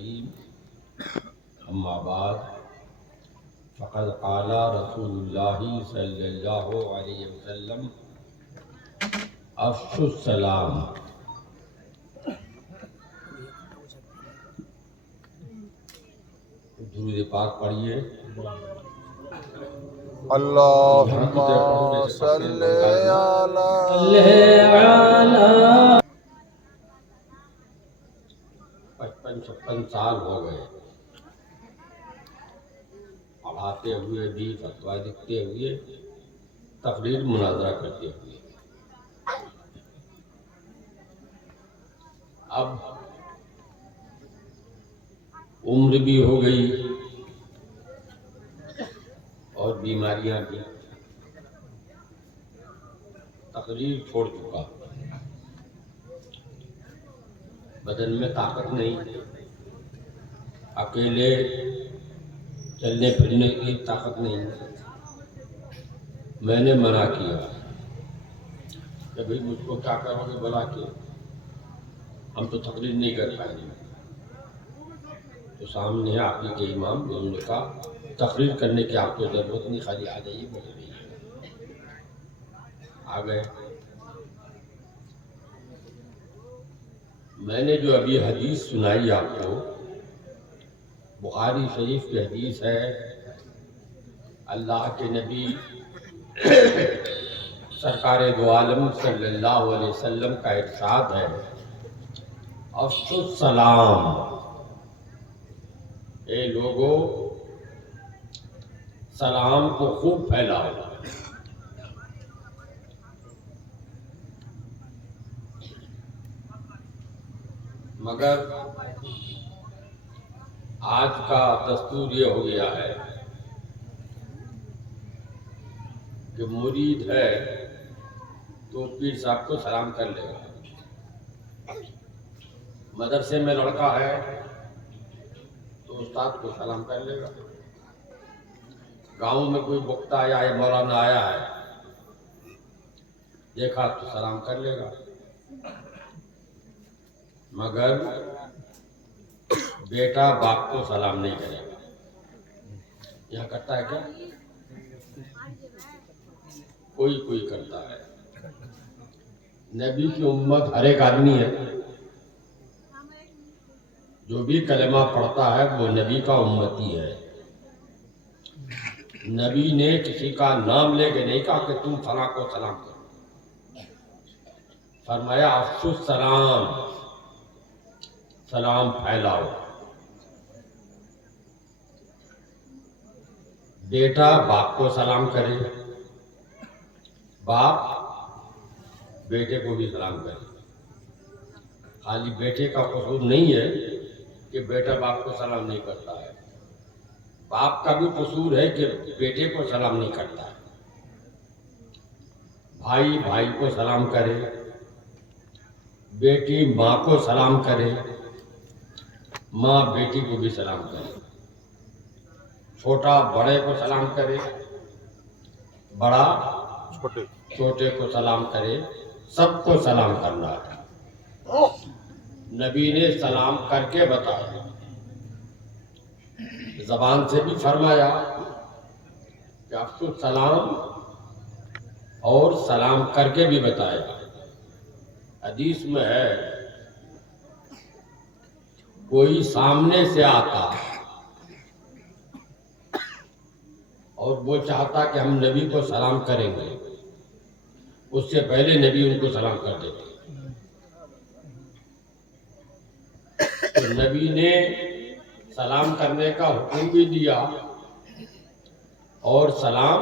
الكريم أما بعد فقد قال رسول الله صلى الله عليه وسلم افشوا السلام. درود پاک پڑھیے. اللہم صلی علی 55 سال ہو گئے پڑھاتے ہوئے بھی، فتویٰ لکھتے ہوئے، تقریر مناظرہ کرتے ہوئے. اب عمر بھی ہو گئی اور بیماریاں بھی. تقریر چھوڑ چکا، بدن میں طاقت نہیں، اکیلے چلنے پھرنے کی طاقت نہیں. میں نے منع کیا کہ بھئی مجھ کو کیا کرو گے بلا کے، ہم تو تقریر نہیں کر پائیں گے. تو سامنے آپ کے امام انہوں نے کہا تقریر کرنے کی آپ کو ضرورت نہیں، خالی آ جائیے بولے نہیں. آ گئے. میں نے جو ابھی حدیث سنائی آپ کو، بخاری شریف کی حدیث ہے. اللہ کے نبی سرکار دو عالم صلی اللہ علیہ وسلم کا ارشاد ہے افشوا السلام. اے لوگو سلام کو خوب پھیلاؤ. مگر آج کا دستور یہ ہو گیا ہے کہ مرید ہے تو پیر صاحب کو سلام کر لے گا، مدرسے میں لڑکا ہے تو استاد کو سلام کر لے گا، گاؤں میں کوئی وقت آیا ہے، مولانا آیا ہے، دیکھا تو سلام کر لے گا. مگر بیٹا باپ کو سلام نہیں کرے گا. یہاں کرتا ہے کیا؟ کوئی کرتا ہے. نبی کی امت ہر ایک آدمی ہے، جو بھی کلمہ پڑھتا ہے وہ نبی کا امتی ہے. نبی نے کسی کا نام لے کے نہیں کہا کہ تم فلاں کو سلام کرو، فرمایا افشوا السلام، سلام پھیلاؤ. بیٹا باپ کو سلام کرے، باپ بیٹے کو بھی سلام کرے. خالی بیٹے کا قصور نہیں ہے کہ بیٹا باپ کو سلام نہیں کرتا ہے، باپ کا بھی قصور ہے کہ بیٹے کو سلام نہیں کرتا ہے. بھائی بھائی کو سلام کرے، بیٹی ماں کو سلام کرے، ماں بیٹی کو بھی سلام کرے. چھوٹا بڑے کو سلام کرے، بڑا چھوٹے کو سلام کرے. سب کو سلام کرنا ہے. نبی نے سلام کر کے بتایا، زبان سے بھی فرمایا کہ افشوا السلام، اور سلام کر کے بھی بتایا. حدیث میں ہے کوئی سامنے سے آتا اور وہ چاہتا کہ ہم نبی کو سلام کریں گے، اس سے پہلے نبی ان کو سلام کر دیتے. تو نبی نے سلام کرنے کا حکم بھی دیا اور سلام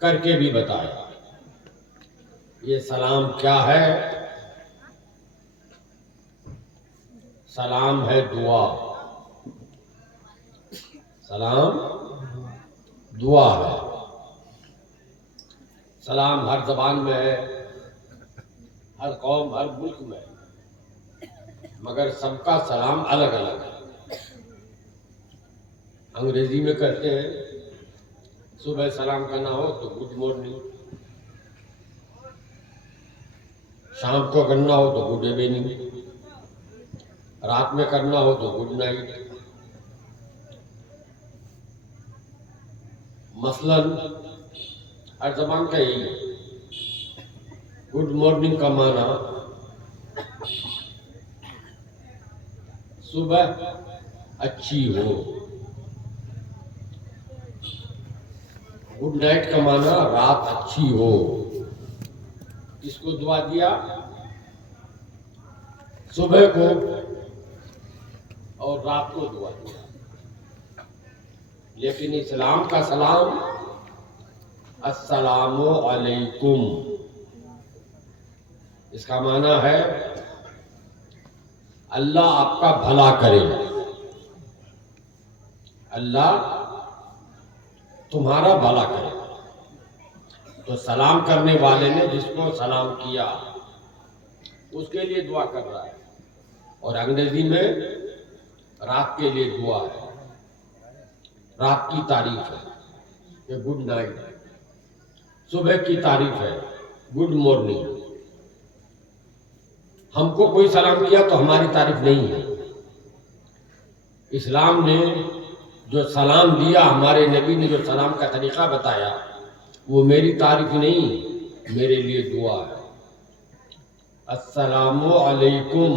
کر کے بھی بتایا. یہ سلام کیا ہے؟ سلام ہے دعا. سلام دعا ہے. سلام ہر زبان میں ہے، ہر قوم ہر ملک میں ہے، مگر سب کا سلام الگ الگ ہے. انگریزی میں کہتے ہیں صبح سلام کرنا ہو تو گڈ مارننگ، شام کو کرنا ہو تو گڈ ایوننگ. رات میں کرنا ہو تو گڈ نائٹ. مثلاً ہر زبان کا یہی ہے. گڈ مارننگ کا معنی صبح اچھی ہو. گڈ نائٹ کا معنی رات اچھی ہو. کس کو دعا دیا؟ صبح کو اور رات کو دعا دیا. لیکن اسلام کا سلام السلام علیکم. اس کا معنی ہے اللہ آپ کا بھلا کرے. اللہ تمہارا بھلا کرے. تو سلام کرنے والے نے جس کو سلام کیا اس کے لیے دعا کر رہا ہے. اور انگریزی میں رات کے لیے دعا ہے. رات کی تعریف ہے کہ گڈ نائٹ. صبح کی تعریف ہے گڈ مارننگ. ہم کو کوئی سلام کیا تو ہماری تعریف نہیں ہے. اسلام نے جو سلام دیا، ہمارے نبی نے جو سلام کا طریقہ بتایا، وہ میری تعریف نہیں، میرے لیے دعا ہے. السلام علیکم،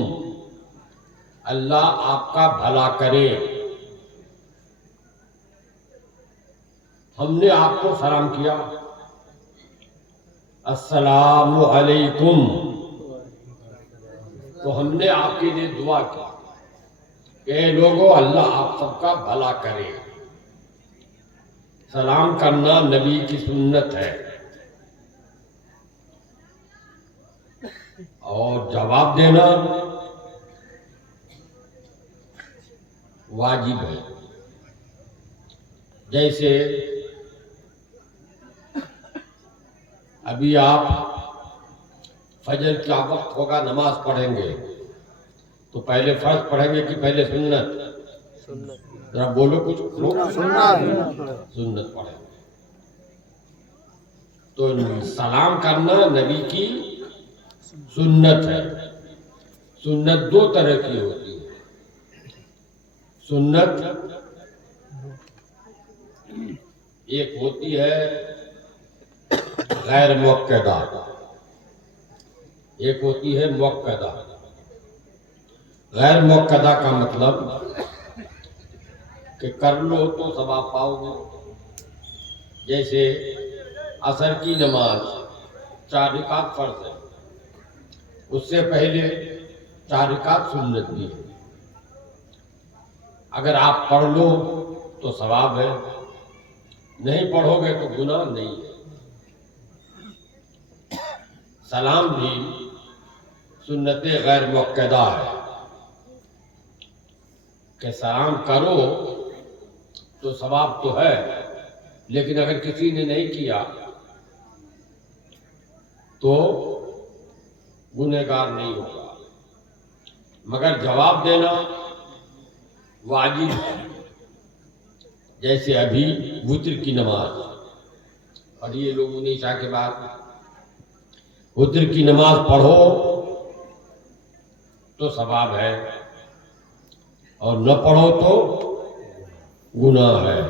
اللہ آپ کا بھلا کرے. ہم نے آپ کو سلام کیا، السلام علیکم، تو ہم نے آپ کے لیے دعا کی کہ اے لوگو اللہ آپ سب کا بھلا کرے. سلام کرنا نبی کی سنت ہے اور جواب دینا واجب ہے. جیسے ابھی آپ فجر کا وقت ہوگا، نماز پڑھیں گے تو پہلے فرض پڑھیں گے کہ پہلے سنت؟ ذرا بولو کچھ لوگ. سنت پڑھیں گے. تو سلام کرنا نبی کی سنت ہے. سنت دو طرح کی ہوتی ہے. سنت ایک ہوتی ہے غیر موقعہ، ایک ہوتی ہے موقعہ. غیر موقعہ کا مطلب کہ کر لو تو ثواب پاؤ گے. جیسے عصر کی نماز 4 رکعت فرض ہے، اس سے پہلے 4 رکعت سنت بھی ہے. اگر آپ پڑھ لو تو ثواب ہے، نہیں پڑھو گے تو گناہ نہیں ہے. سلام بھی سنت غیر موقعہ ہے کہ سلام کرو تو ثواب تو ہے، لیکن اگر کسی نے نہیں کیا تو گنہگار نہیں ہوگا. مگر جواب دینا واجب ہے. جیسے ابھی وتر کی نماز پڑھیے لوگوں نے عشاء کے بعد. وتر کی نماز پڑھو تو ثواب ہے اور نہ پڑھو تو گناہ ہے.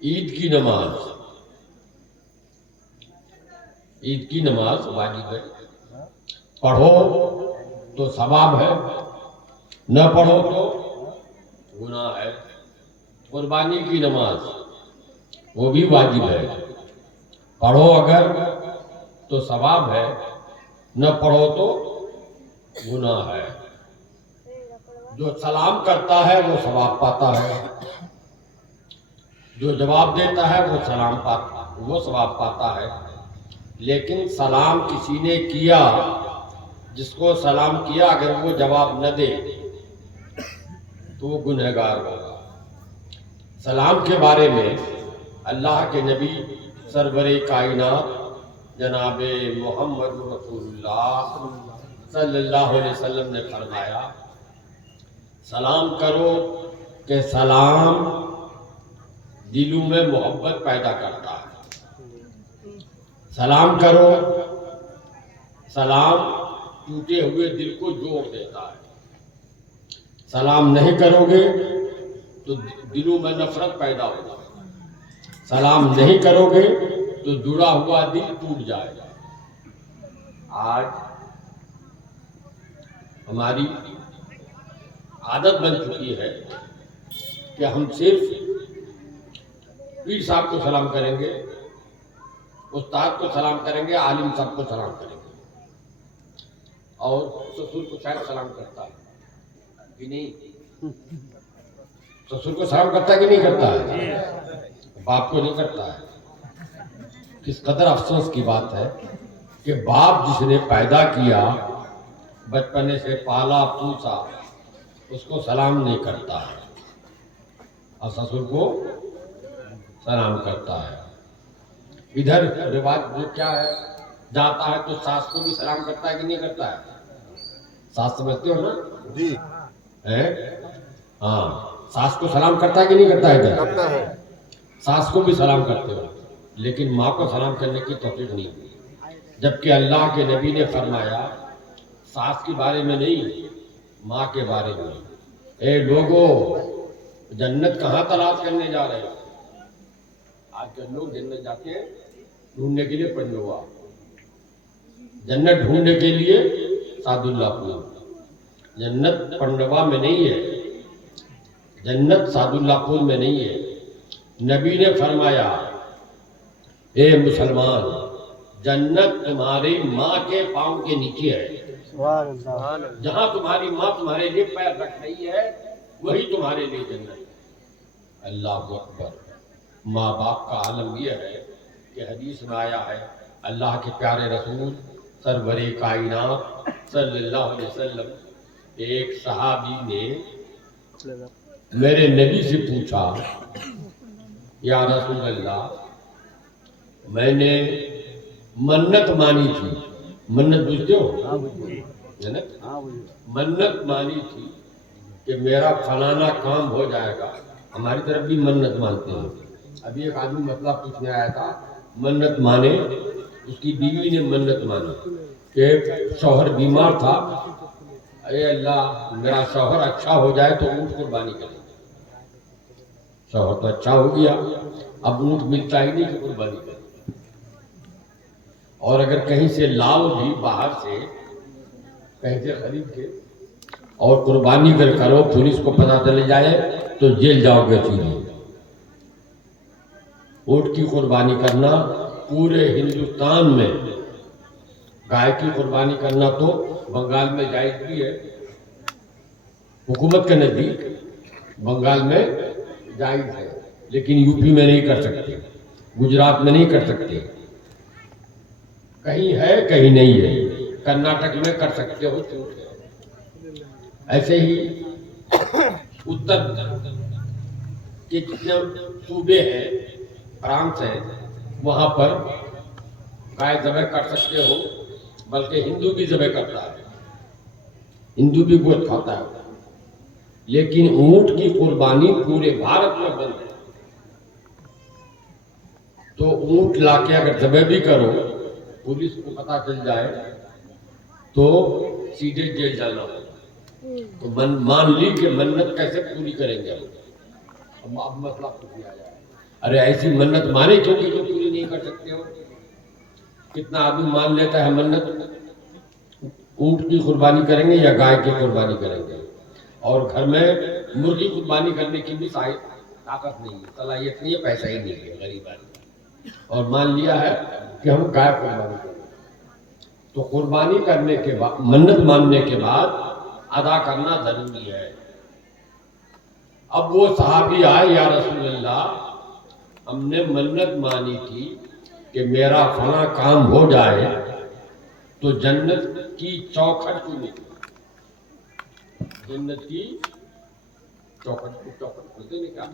عید کی نماز واجب ہے. پڑھو تو ثواب ہے، نہ پڑھو تو گناہ ہے. قربانی کی نماز وہ بھی واجب ہے. پڑھو اگر تو ثواب ہے، نہ پڑھو تو گناہ ہے. جو سلام کرتا ہے وہ ثواب پاتا ہے، جو جواب دیتا ہے وہ ثواب پاتا ہے. لیکن سلام کسی نے کیا، جس کو سلام کیا اگر وہ جواب نہ دے تو وہ گنہگار ہوگا. سلام کے بارے میں اللہ کے نبی سرور کائنات جناب محمد رسول اللہ صلی اللہ علیہ وسلم نے فرمایا، سلام کرو کہ سلام دلوں میں محبت پیدا کرتا ہے. سلام کرو، سلام ٹوٹے ہوئے دل کو جوڑ دیتا ہے. سلام نہیں کرو گے تو دلوں میں نفرت پیدا ہوگا، سلام نہیں کرو گے تو جڑا ہوا دل ٹوٹ جائے گا۔ آج ہماری عادت بن چکی ہے کہ ہم صرف پیر صاحب کو سلام کریں گے، استاد کو سلام کریں گے، عالم صاحب کو سلام کریں گے، اور سسر کو شاید سلام کرتا ہے کہ نہیں؟ سسر کو سلام کرتا ہے کہ نہیں کرتا ہے؟ باپ کو نہیں کرتا ہے۔ کس قدر افسوس کی بات ہے کہ باپ جس نے پیدا کیا، بچپنے سے پالا پوسا، اس کو سلام نہیں کرتا ہے، اور سسر کو سلام کرتا ہے۔ ادھر رواج جو کیا ہے، جاتا ہے تو ساس کو بھی سلام کرتا ہے کہ نہیں کرتا ہے؟ ساس سمجھتے ہو نا جی، ہاں، ساس کو سلام کرتا ہے کہ نہیں کرتا ہے؟ کرتا ہے۔ ساس کو بھی سلام کرتے ہو، لیکن ماں کو سلام کرنے کی توفیق نہیں ہوئی، جبکہ اللہ کے نبی نے فرمایا ساس کے بارے میں نہیں، ماں کے بارے میں، اے لوگو جنت کہاں تلاش کرنے جا رہے ہو؟ آج کل لوگ جنت جاتے ہیں ڈھونڈنے کے لیے پنڈوا، جنت ڈھونڈنے کے لیے سعد اللہ پور۔ جنت پنڈوا میں نہیں ہے، جنت سعد اللہ پور میں نہیں ہے۔ نبی نے فرمایا اے مسلمان، جنت تمہاری ماں کے پاؤں کے نیچے ہے، جہاں تمہاری ماں تمہارے لیے پیر رکھ رہی ہے وہی تمہارے لیے جنت ہے۔ اللہ اکبر۔ ماں باپ کا عالم یہ ہے کہ حدیث میں آیا ہے، اللہ کے پیارے رسول سرور کائنات صلی اللہ علیہ وسلم، ایک صحابی نے میرے نبی سے پوچھا یا رسول اللہ، میں نے منت مانی تھی، منت بوجھتے ہو؟ منت مانی تھی کہ میرا فلانا کام ہو جائے گا، ہماری طرف بھی منت مانتے ہیں۔ ابھی ایک آدمی مسئلہ پوچھنے آیا تھا، منت مانے، اس کی بیوی نے منت مانی کہ شوہر بیمار تھا، اے اللہ میرا شوہر اچھا ہو جائے تو اونٹ قربانی کریں گے۔ شوہر تو اچھا ہو گیا، اب اونٹ ملتا ہی نہیں کہ قربانی کریں، اور اگر کہیں سے لاؤ بھی باہر سے، کہیں سے خرید کے اور قربانی کرو، پولیس کو پتہ چل جائے تو جیل جاؤ گے سیدھے۔ اونٹ کی قربانی کرنا پورے ہندوستان میں، گائے کی قربانی کرنا تو بنگال میں جائز بھی ہے، حکومت کے نزدیک بنگال میں جائز ہے، لیکن یو پی میں نہیں کر سکتے، گجرات میں نہیں کر سکتے، کہیں ہے کہیں نہیں ہے، کرناٹک میں کر سکتے ہو، چھوٹ ہے۔ ایسے ہی اتر کے جتنے صوبے ہیں، فرانس ہے، وہاں پر گائے ذبح کر سکتے ہو، بلکہ ہندو بھی ذبح کرتا ہے، ہندو بھی گوشت کھاتا ہے، لیکن اونٹ کی قربانی پورے بھارت میں بند ہے۔ تو اونٹ لا کے اگر ذبح بھی کرو، پولیس کو پتہ چل جائے تو سیدھے جیل جانا ہوگا۔ تو مان لی کہ منت کیسے پوری کریں گے؟ اب مسئلہ پوچھ لیا جائے، ارے ایسی منت مانے کیونکہ جو پوری نہیں کر سکتے ہو؟ کتنا آدمی مان لیتا ہے منت، اونٹ کی قربانی کریں گے یا گائے کی قربانی کریں گے، اور گھر میں مرغی قربانی کرنے کی بھی طاقت نہیں ہے، صلاحیت نہیں ہے، پیسہ ہی نہیں ہے غریب آدمی، اور مان لیا ہے کہ ہم گائے قربانی کریں گے۔ تو قربانی کرنے کے بعد، منت ماننے کے بعد ادا کرنا ضروری ہے۔ اب وہ صحابی آئے، یا رسول اللہ ہم نے منت مانی تھی کہ میرا فلاں کام ہو جائے تو جنت کی چوکھٹ چومیں گے، جنت کی چوکھٹ بولتے ہیں کیا؟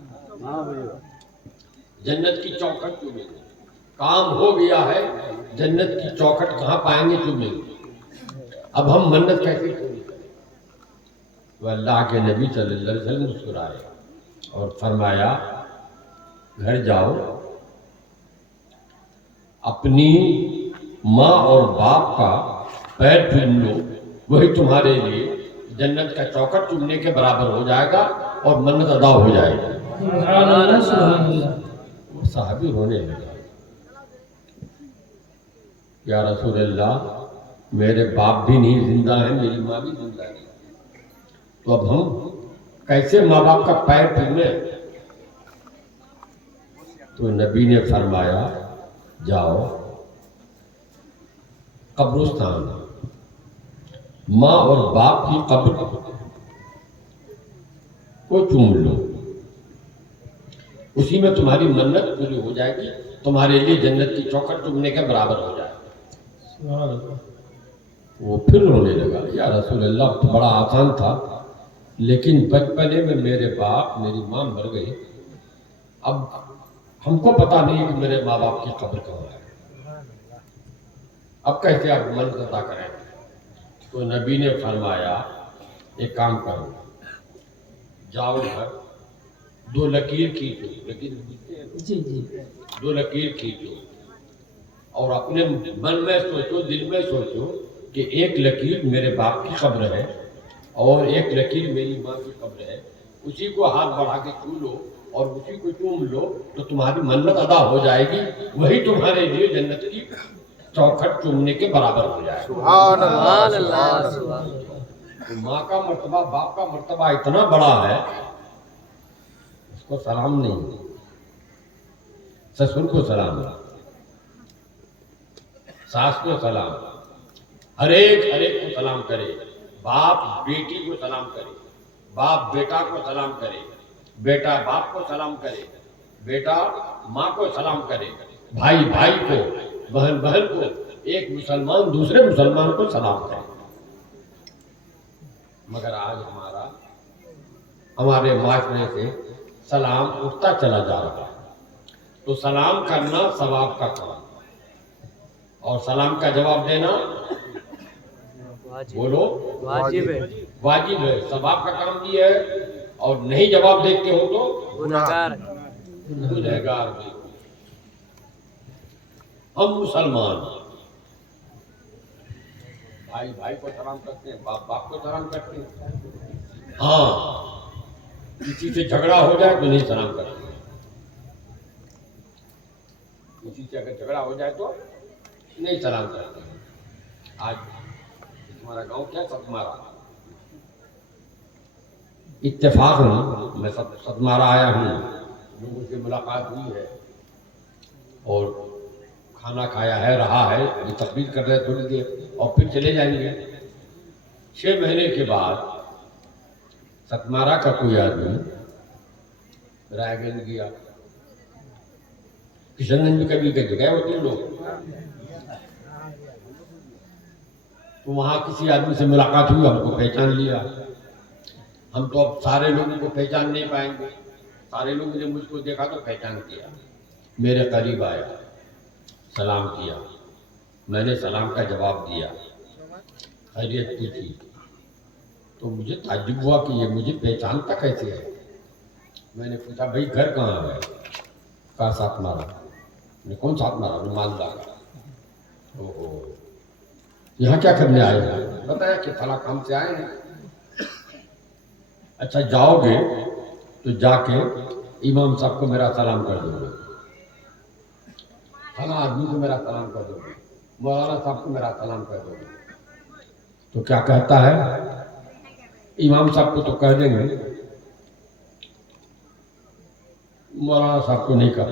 جنت کی چوکھٹ چومیں گے، کام ہو گیا ہے، جنت کی چوکھٹ کہاں پائیں گے؟ چومیں گے۔ اب ہم منت کیسے پوری کریں؟ تو اللہ کے نبی صلی اللہ علیہ وسلم مسکرائے اور فرمایا گھر جاؤ، اپنی ماں اور باپ کا پیر چوم لو، وہی تمہارے لیے جنت کا چوکھٹ چومنے کے برابر ہو جائے گا اور منت ادا ہو جائے گی۔ سبحان اللہ سبحان اللہ۔ وہ صحابی رونے لگا، یا رسول اللہ میرے باپ بھی نہیں زندہ ہیں، میری ماں بھی زندہ نہیں، تو اب ہم کیسے ماں باپ کا پیر پھرنے؟ تو نبی نے فرمایا جاؤ قبرستان، ماں اور باپ کی قبر کو چوم لو، اسی میں تمہاری منت پوری ہو جائے گی، تمہارے لیے جنت کی چوکھٹ چومنے کے برابر ہو جائے گا۔ سبحان اللہ۔ وہ پھر رونے لگا، یا رسول اللہ تو بڑا آسان تھا، لیکن بچپنے میں میرے باپ میری ماں مر گئی، اب ہم کو پتا نہیں کہ میرے ماں باپ کی قبر کہاں ہے، اب کیسے آپ منت ادا کریں؟ تو نبی نے فرمایا ایک کام کرو، جاؤ گھر، دو لکیر کھینچو، لکیر کھینچتے ہیں؟ جی جی۔ دو لکیر کھینچو اور اپنے من میں سوچو، دل میں سوچو کہ ایک لکیر میرے باپ کی قبر ہے اور ایک لکیر میری ماں کی قبر ہے، اسی کو ہاتھ بڑھا کے چھو لو اور اسی کو چوم لو تو تمہاری منت ادا ہو جائے گی، وہی تمہارے لیے جنت کی چوکھٹ چومنے کے برابر ہو جائے گا۔ سبحان اللہ سبحان اللہ سبحان سبحان اللہ۔ اللہ۔ تو ماں کا مرتبہ، باپ کا مرتبہ اتنا بڑا ہے، اس کو سلام نہیں، سسر کو سلام، ساس کو سلام، ہر ایک کو سلام کرے، باپ بیٹی کو سلام کرے، باپ بیٹا کو سلام کرے، بیٹا باپ کو سلام کرے، بیٹا ماں کو سلام کرے، بھائی بھائی کو، بہن بہن کو، ایک مسلمان دوسرے مسلمان کو سلام کرے۔ مگر آج ہمارے معاشرے سے سلام اٹھتا چلا جا رہا ہے، تو سلام کرنا ثواب کا کام اور سلام کا جواب دینا بولو واجب ہے، واجب ہے، ثواب کا کام بھی ہے، اور نہیں جواب دیتے ہو تو گنہگار۔ گنہگار بھی۔ ہم مسلمان بھائی بھائی کو سلام کرتے ہیں، باپ باپ کو سلام کرتے ہیں، ہاں کسی سے جھگڑا ہو جائے تو نہیں سلام کرتے، کسی سے اگر جھگڑا ہو جائے تو نہیں سلام کرتے۔ آج تمہارا گاؤں کیا ستمارا، اتفاق میں ستمارا آیا ہوں، لوگوں سے ملاقات ہوئی ہے اور کھانا کھایا ہے، رہا ہے، یہ تقریر کر رہے تھوڑی دیر اور پھر چلے جائیں گے۔ 6 مہینے کے بعد ستمارا کا کوئی آدمی رائے گنج گیا، کشن گنج میں کبھی گئے ہوتے ہیں لوگ، تو وہاں کسی آدمی سے ملاقات ہوئی، ہم کو پہچان لیا، ہم تو اب سارے لوگوں کو پہچان نہیں پائیں گے، سارے لوگوں نے مجھ کو دیکھا تو پہچان کیا، میرے قریب آیا، سلام کیا، میں نے سلام کا جواب دیا، خیریت پوچھی، تو مجھے تعجب ہوا کہ یہ مجھے پہچانتا کیسے ہے۔ میں نے پوچھا بھائی گھر کہاں ہے؟ کہا ستمارا۔ میں کون ستمارا؟ میں مالدہ۔ اوہو، یہاں کیا کرنے آئے ہیں؟ بتایا کہ فلاں کام سے آئے ہیں۔ اچھا جاؤ گے تو جا کے امام صاحب کو میرا سلام کر دو گے، فلاں آدمی کو میرا سلام کر دو گے، مولانا صاحب کو میرا سلام کر دو گے۔ تو کیا کہتا ہے؟ امام صاحب کو تو کہہ دیں گے، مولانا صاحب کو نہیں کہا۔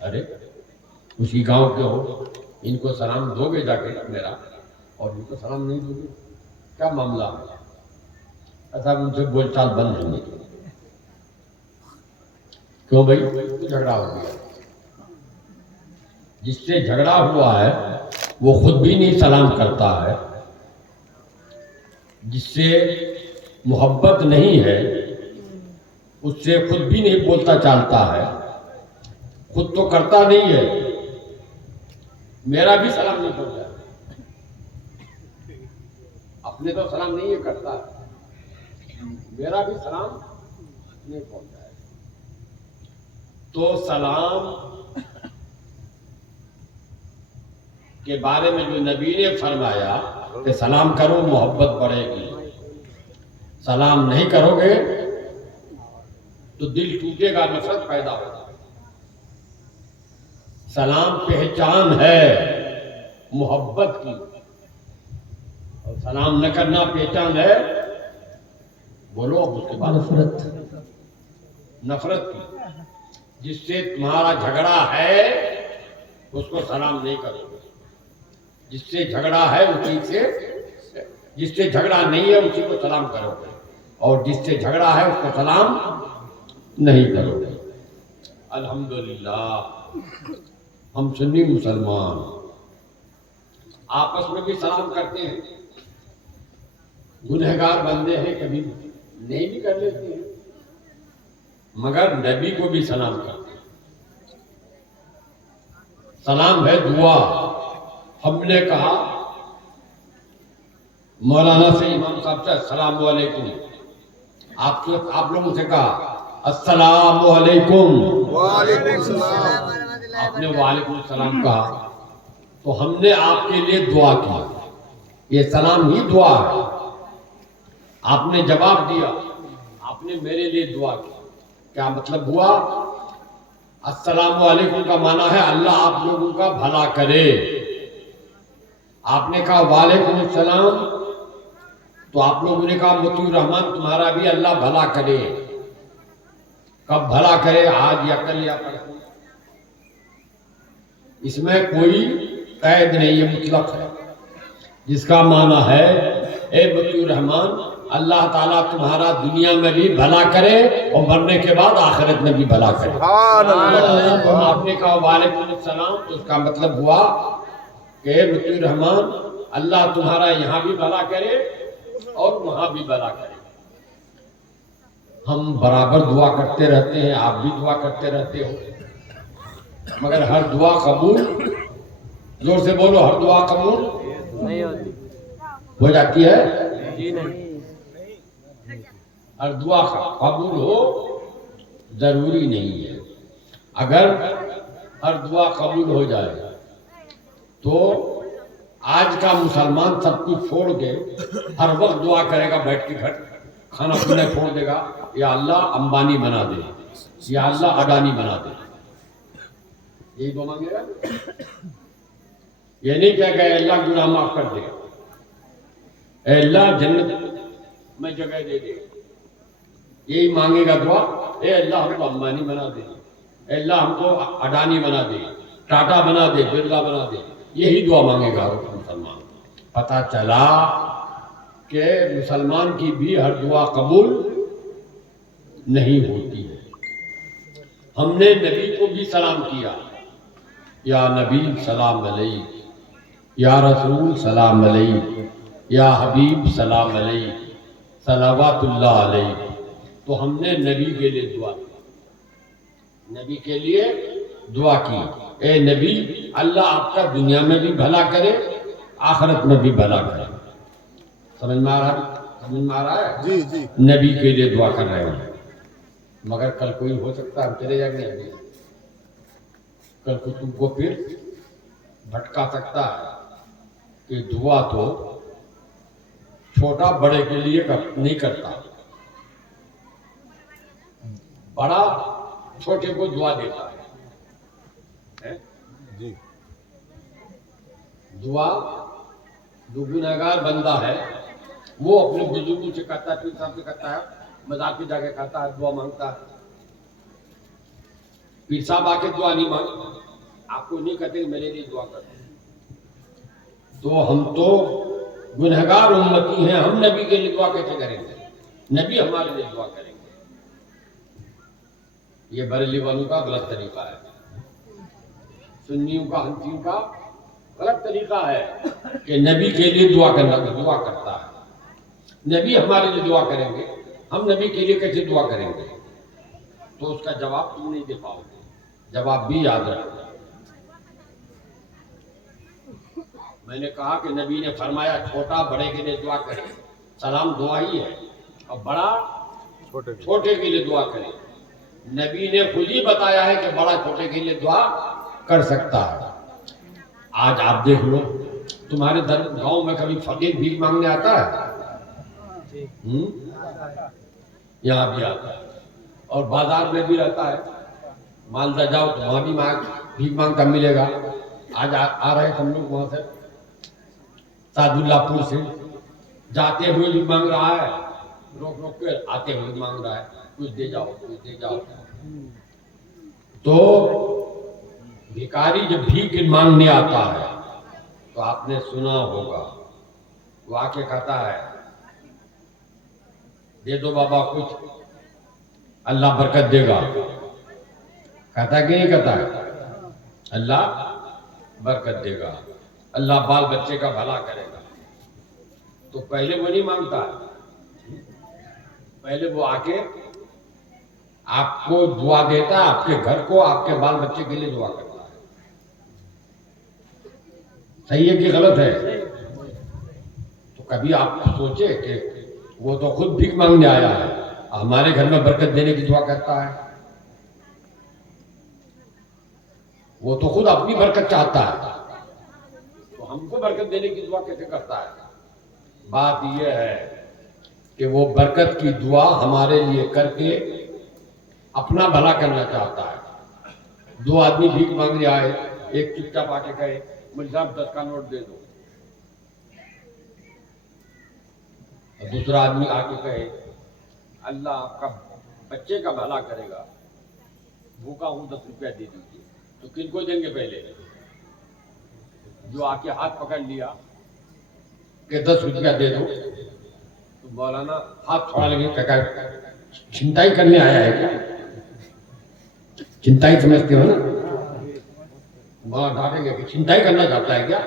ارے اسی گاؤں کے ہو، ان کو سلام دو گے جا کے میرا، اور ان کو سلام نہیں دو گے، کیا معاملہ ہے؟ ایسا ان سے بول چال بند نہیں ہے۔ کیوں بھائی؟ جھگڑا ہو گیا، جس سے جھگڑا ہوا ہے وہ خود بھی نہیں سلام کرتا ہے، جس سے محبت نہیں ہے اس سے خود بھی نہیں بولتا چالتا ہے، خود تو کرتا نہیں ہے، میرا بھی سلام نہیں کرتا ہے، اپنے تو سلام نہیں کرتا ہے، میرا بھی سلام نہیں پہنچتا ہے۔ تو سلام کے بارے میں جو نبی نے فرمایا کہ سلام کرو محبت بڑھے گی، سلام نہیں کرو گے تو دل ٹوٹے گا، نفرت پیدا ہوگا۔ سلام پہچان ہے محبت کی، اور سلام نہ کرنا پہچان ہے، بولو اب اس کے بعد، نفرت کی۔ جس سے تمہارا جھگڑا ہے اس کو سلام نہیں کرو گے، جس سے جھگڑا ہے اسی سے، جس سے جھگڑا نہیں ہے اسی کو سلام کرو گے، اور جس سے جھگڑا ہے اس کو سلام نہیں کرو گے۔ الحمدللہ ہم سنی مسلمان آپس میں بھی سلام کرتے ہیں، گنہگار بندے ہیں کبھی نہیں بھی کر لیتے ہیں، مگر نبی کو بھی سلام کرتے ہیں۔ سلام ہے دعا۔ ہم نے کہا مولانا سے، امام صاحب سے السلام علیکم، آپ لوگوں سے کہا السلام علیکم، وعلیکم السلام۔ آپ نے وعلیکم السلام کہا تو ہم نے آپ کے لیے دعا کی، یہ سلام ہی دعا ہے۔ آپ نے جواب دیا، آپ نے میرے لیے دعا کی، کیا مطلب ہوا؟ السلام علیکم کا معنی ہے اللہ آپ لوگوں کا بھلا کرے۔ آپ نے کہا وعلیکم السلام تو آپ لوگوں نے کہا مطیع الرحمن تمہارا بھی اللہ بھلا کرے۔ کب بھلا کرے؟ آج یا کل یا پرسوں؟ اس میں کوئی قید نہیں ہے، مطلق ہے، جس کا معنی ہے اے مطیع الرحمن اللہ تعالیٰ تمہارا دنیا میں بھی بھلا کرے اور مرنے کے بعد آخرت میں بھی بھلا کرے۔ سبحان اللہ۔ تو آپ نے کہا وعلیکم السلام تو اس کا مطلب ہوا کہ اے مطیع الرحمن اللہ تمہارا یہاں بھی بھلا کرے اور وہاں بھی بھلا کرے۔ ہم برابر دعا کرتے رہتے ہیں، آپ بھی دعا کرتے رہتے ہو، مگر ہر دعا قبول، زور سے بولو، ہر دعا قبول نہیں ہوتی ہو جاتی ہے؟ جی نہیں۔ ہر دعا قبول ہو ضروری نہیں ہے۔ اگر ہر دعا قبول ہو جائے تو آج کا مسلمان سب کچھ چھوڑ کے ہر وقت دعا کرے گا، بیٹھ کے گھر کھانا پینا چھوڑ دے گا، یا اللہ امبانی بنا دے، یا اللہ اڈانی بنا دے، یہی دعا مانگے گا۔ یہ نہیں کہے گا اے اللہ گناہ معاف کر دے، اے اللہ جنت میں جگہ دے دے، یہی مانگے گا دعا۔ اے اللہ ہم کو امبانی بنا دے، اے اللہ ہم کو اڈانی بنا دے، ٹاٹا بنا دے، برلا بنا دے، یہی دعا مانگے گا مسلمان۔ پتہ چلا کہ مسلمان کی بھی ہر دعا قبول نہیں ہوتی ہے۔ ہم نے نبی کو بھی سلام کیا، یا نبی سلام علیک، یا رسول سلام علیک، یا حبیب سلام علیک، صلوات اللہ علیک۔ تو ہم نے نبی کے لیے دعا کی، نبی کے لیے دعا کی، اے نبی اللہ آپ کا دنیا میں بھی بھلا کرے آخرت میں بھی بھلا کرے۔ سمجھ میں آ رہا ہے؟ جی جی۔ نبی کے لیے دعا کر رہے ہیں، مگر کل کوئی ہو سکتا ہے ہم چلے جائیں گے، کل کو تم کو پھر بھٹکا سکتا ہے کہ دعا تو چھوٹا بڑے کے لیے نہیں کرتا، بڑا چھوٹے کو دعا دیتا ہے۔ جی۔ دعا جو گنہگار بندہ ہے وہ اپنے بزرگوں سے کرتا ہے، پیر صاحب سے کرتا ہے، مزار پہ جا کے کہتا ہے، دعا مانگتا ہے۔ پیر صاحب آ کے دعا نہیں مانگتا، آپ کو نہیں کہتے کہ میرے لیے دعا کرتے۔ تو ہم تو گنہگار امتی ہیں، ہم نبی کے لیے دعا کیسے کریں گے؟ نبی ہمارے لیے دعا کریں گے۔ یہ بریلی والوں کا غلط طریقہ ہے، سنیوں کا، حنفیوں کا غلط طریقہ ہے کہ نبی کے لیے دعا کرتا ہے۔ نبی ہمارے لیے دعا کریں گے، ہم نبی کے لیے کیسے دعا کریں گے؟ تو اس کا جواب تم نہیں دے پاؤ گے، جواب بھی یاد رکھنا۔ میں نے کہا کہ نبی نے فرمایا چھوٹا بڑے کے لیے دعا کرے، سلام دعا ہی ہے، اور بڑا چھوٹے کے لیے دعا کرے۔ نبی نے خود ہی بتایا ہے کہ بڑا چھوٹے کے لیے دعا کر سکتا ہے۔ آج آپ دیکھ لو تمہارے گاؤں میں کبھی فقیر بھیک مانگنے آتا ہے؟ یہاں بھی آتا ہے، اور بازار میں بھی رہتا ہے، مالدہ جاؤ تو وہاں بھی بھیک مانگتا ملے گا۔ آج آ رہے ہم لوگ وہاں سے سعد اللہ پور سے، جاتے ہوئے بھی مانگ رہا ہے، روک روک کے آتے ہوئے مانگ رہا ہے، کچھ دے جاؤ کچھ دے جاؤ۔ تو بھکاری جب بھیک مانگنے آتا ہے تو آپ نے سنا ہوگا، وہ آ کے کہتا ہے دے دو بابا کچھ، اللہ برکت دے گا۔ کہتا ہے کہ نہیں کہتا ہے؟ اللہ برکت دے گا، اللہ بال بچے کا بھلا کرے گا۔ تو پہلے وہ نہیں مانگتا ہے، پہلے وہ آ کے آپ کو دعا دیتا ہے، آپ کے گھر کو، آپ کے بال بچے کے لیے دعا کرتا ہے۔ صحیح ہے کہ غلط ہے؟ تو کبھی آپ سوچے کہ وہ تو خود بھیک مانگنے آیا ہے، ہمارے گھر میں برکت دینے کی دعا کرتا ہے؟ وہ تو خود اپنی برکت چاہتا ہے، تو ہم کو برکت دینے کی دعا کیسے کرتا ہے؟ بات یہ ہے کہ وہ برکت کی دعا ہمارے لیے کر کے اپنا بھلا کرنا چاہتا ہے۔ دو آدمی بھیک مانگنے آئے، ایک چپ چاپ آ کے کہے مجھے صاحب 10 کا نوٹ دے دو، اور دوسرا آدمی آ کے کہے اللہ آپ کا بچے کا بھلا کرے گا، بھوکا ہوں 10 روپیہ دے دیجیے۔ تو کن کو دیں گے پہلے؟ جو آ کے ہاتھ پکڑ لیا کہ 10 روپیہ دے دو، تو مولانا ہاتھ چھوڑا لگے، کہا چھنتائی کرنے آیا ہے کیا؟ چھنتائی سمجھتے ہو نا؟ مولانا ڈانٹیں گے کہ چھنتائی کرنا چاہتا ہے کیا؟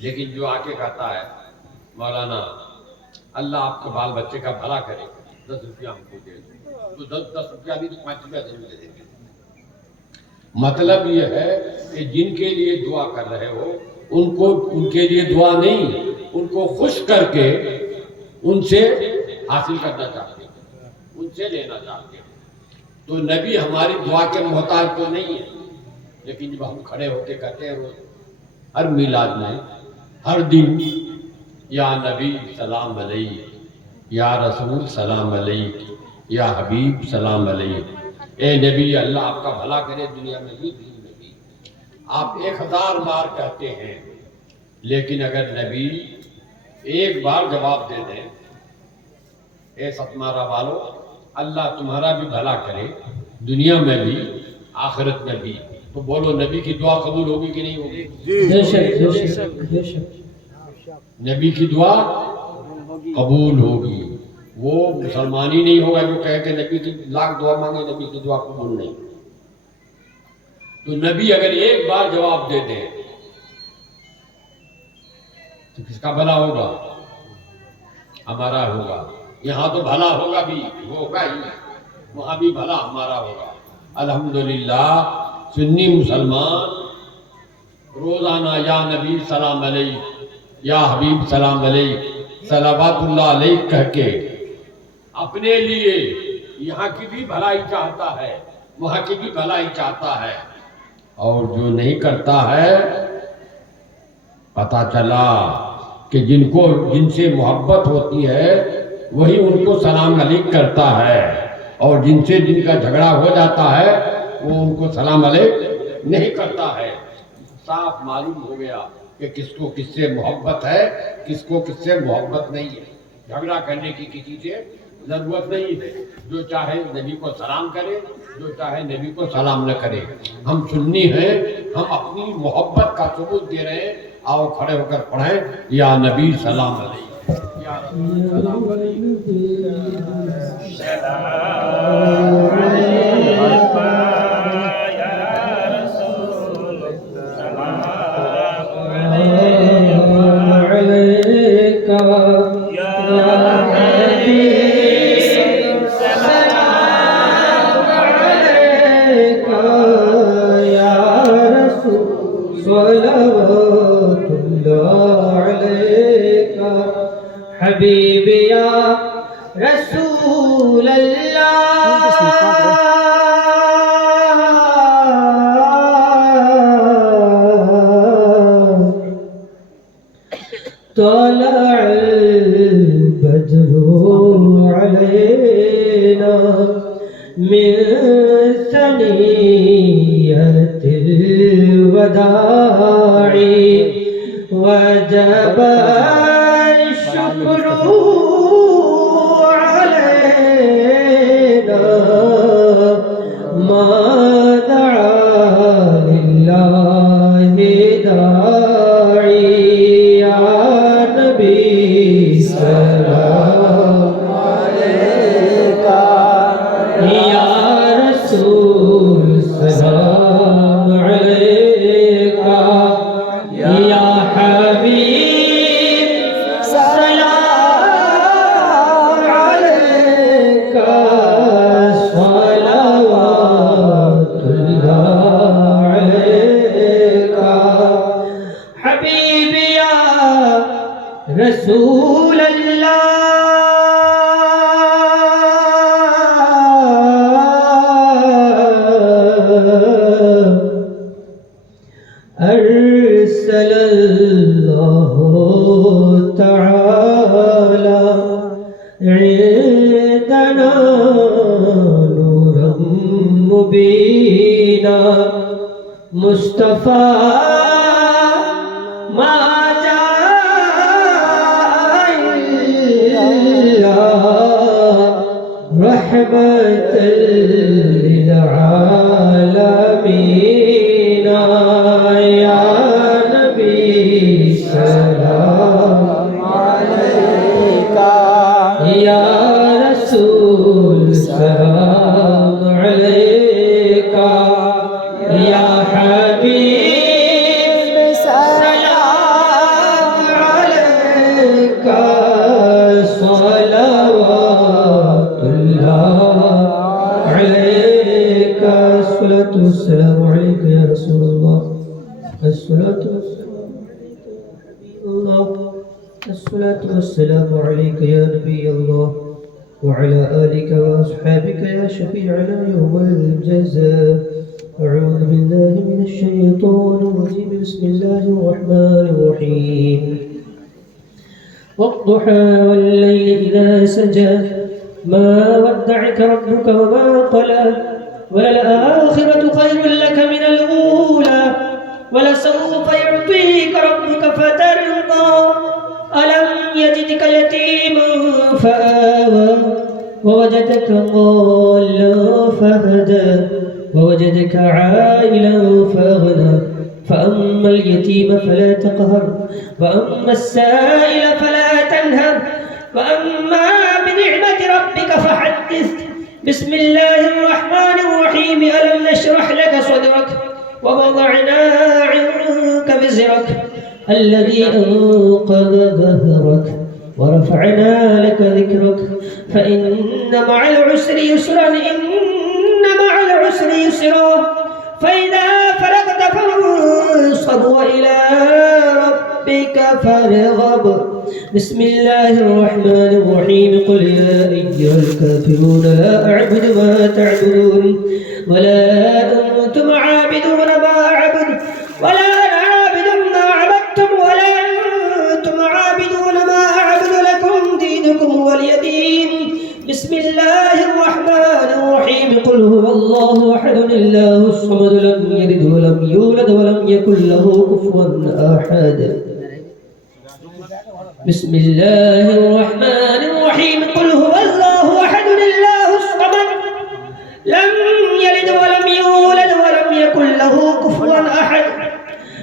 لیکن جو آ کے کہتا ہے مولانا اللہ آپ کے بال بچے کا بھلا کرے، 10 روپیہ ہم کو دے دو، تو 10 روپیہ نہیں تو 5 روپیہ دے دیں گے۔ مطلب یہ ہے کہ جن کے لیے دعا کر رہے ہو ان کے لیے دعا نہیں، ان کو خوش کر کے ان سے حاصل کرنا چاہتے ہیں، ان سے لینا چاہتے ہیں۔ تو نبی ہماری دعا کے محتاج تو نہیں ہے، لیکن جب ہم کھڑے ہو کے کہتے ہیں روز ہر میلاد میں، ہر دن یا نبی سلام علیک، یا رسول سلام علیک، یا حبیب سلام علیک، اے نبی اللہ آپ کا بھلا کرے دنیا میں بھی دین میں بھی، آپ 1000 بار کہتے ہیں، لیکن اگر نبی ایک بار جواب دے دیں اے ستمارا والو اللہ تمہارا بھی بھلا کرے دنیا میں بھی آخرت میں بھی، تو بولو نبی کی دعا قبول ہوگی کہ نہیں ہوگی؟ جی بے شک نبی کی دعا قبول ہوگی۔ وہ مسلمان ہی نہیں ہوگا جو کہے کہ نبی کی لاکھ دعا مانگے نبی کی دعا قبول نہیں۔ تو نبی اگر ایک بار جواب دے دیں تو کس کا بھلا ہوگا؟ ہمارا ہوگا۔ یہاں تو بھلا ہوگا بھی، وہ ہوگا ہی، وہاں بھی بھلا ہمارا ہوگا۔ الحمدللہ سنی مسلمان روزانہ یا نبی سلام علیک، یا حبیب سلام علیک، صلوات اللہ علیہ کہہ کے اپنے لیے یہاں کی بھی بھلائی چاہتا ہے، وہاں کی بھی بھلائی چاہتا ہے۔ اور جو نہیں کرتا ہے پتا چلا کہ جن سے محبت ہوتی ہے وہی ان کو سلام علیک کرتا ہے، اور جن کا جھگڑا ہو جاتا ہے وہ ان کو سلام علیک نہیں کرتا ہے۔ صاف معلوم ہو گیا کہ کس کو کس سے محبت ہے، کس کو کس سے محبت نہیں ہے۔ جھگڑا کرنے کی کسی سے ضرورت نہیں ہے، جو چاہے نبی کو سلام کرے، جو چاہے نبی کو سلام نہ کرے۔ ہم سنی ہیں، ہم اپنی محبت کا ثبوت دے رہے ہیں، آؤ کھڑے ہو کر پڑھیں یا نبی سلام علیہ، یا رسول سلام علیہ۔ صلوات اللہ علیک حبیب یا رسول اللہ، طلع البدر علينا من ثنية الوداع وجب الشكر علينا ما دعا لله داعي يا نبي سلام عليك يا رسول سلام عليك يا حبيب سلام عليك صلوات الله عليك حبيبي يا رسول الله أرسل الله تعالى عندنا نورا مبينا مصطفى ما جاء إلا رحمة للعالمين يا نبي سلام عليك يا رسول سلام عليك يا حبيب سلام عليك صلوات الله عليك الصلاة والسلام عليك يا رسول الله الصلاة والسلام عليك يا حبيب الله الصلاة والسلام عليك يا نبي الله وعلى آلك وأصحابك يا شفيعنا يوم الجزاء أعوذ بالله من الشيطان الرجيم بسم الله الرحمن الرحيم والضحى والليل إذا سجى ما ودعك ربك وما قلى وللآخرة خير لك من الأولى ولسوف يعطيك ربك فترضى ألم يجدك يتيما فآوى ووجدك ضالا فهدى ووجدك عائلا فأغنى فأما اليتيم فلا تقهر وأما السائل فلا تنهر وأما بنعمة ربك فحدث بسم الله الرحمن الرحيم ألم نشرح لك صدرك ووضعنا عنك وزرك الذي أنقض ظهرك ورفعنا لك ذكرك فإن مع العسر يسرا إن مع العسر يسرا فإذا فرغت فانصب وإلى ربك فارغب بسم الله الرحمن الرحيم قل يا أيها الكافرون لا أعبد ما تعبدون ولا أنتم عابدون ما أعبد ولا أنا عابد ما عبدتم ولا أنتم عابدون ما أعبد لكم دينكم ولي دين بسم الله الرحمن الرحيم قل هو الله أحد الله الصمد لم يلد ولم يولد ولم يكن له كفوا أحد بسم الله الرحمن الرحيم قل هو الله أحد الله الصمد لم يلد ولم يولد ولم يكن له كفوا أحد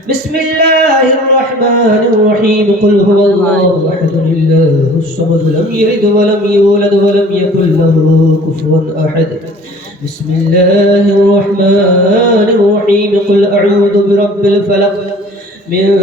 بسم الله الرحمن الرحيم قل هو الله أحد الله الصمد لم يلد ولم يولد ولم يكن له كفوا أحد بسم الله الرحمن الرحيم قل أعوذ برب الفلق من